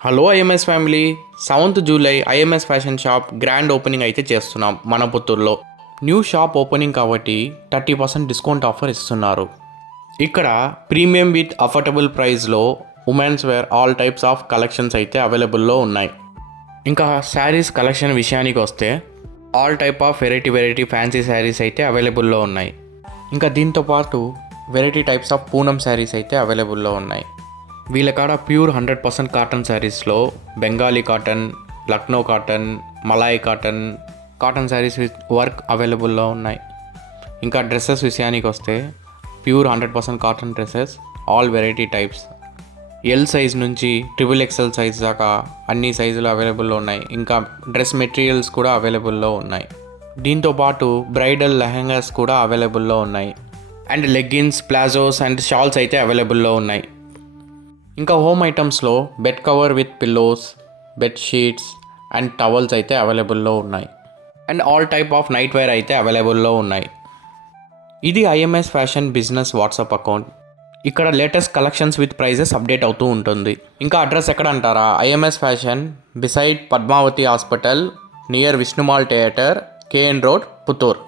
Hello IMS family, 7th July IMS fashion shop grand opening అయితే చేస్తున్నాం మన పుత్తూరులో. న్యూ షాప్ ఓపెనింగ్ కాబట్టి 30% డిస్కౌంట్ ఆఫర్ ఇస్తున్నారు. ఇక్కడ ప్రీమియం విత్ అఫోర్డబుల్ ప్రైస్లో women's wear all types of collections అయితే అవైలబుల్లో ఉన్నాయి. ఇంకా శారీస్ కలెక్షన్ విషయానికి వస్తే all type of variety fancy saris అయితే అవైలబుల్లో ఉన్నాయి. ఇంకా దీంతోపాటు variety types of Poonam saris అయితే అవైలబుల్లో ఉన్నాయి. వీళ్ళ కాడ ప్యూర్ 100% కాటన్ శారీస్లో Bengali cotton, Lucknow cotton, Malai cotton saris with work అవైలబుల్లో ఉన్నాయి. ఇంకా డ్రెస్సెస్ విషయానికి వస్తే pure 100% cotton dresses all variety types, L size నుంచి XXL సైజ్ దాకా అన్ని సైజులు అవైలబుల్లో ఉన్నాయి. ఇంకా డ్రెస్ మెటీరియల్స్ కూడా అవైలబుల్లో ఉన్నాయి. దీంతోపాటు బ్రైడల్ లెహెంగాస్ కూడా అవైలబుల్లో ఉన్నాయి. And leggings, palazzos and shawls అయితే అవైలబుల్లో ఉన్నాయి. ఇంకా హోమ్ ఐటమ్స్లో bed cover with pillows, bed sheets and towels అయితే అవైలబుల్లో ఉన్నాయి. And all type of nightwear అయితే అవైలబుల్లో ఉన్నాయి. ఇది IMS fashion business WhatsApp account. ఇక్కడ latest collections with prices update అవుతూ ఉంటుంది. ఇంకా అడ్రస్ ఎక్కడ అంటారా? IMS fashion beside Padmavati hospital, near Vishnu Mall theatre, KN road, Puttur.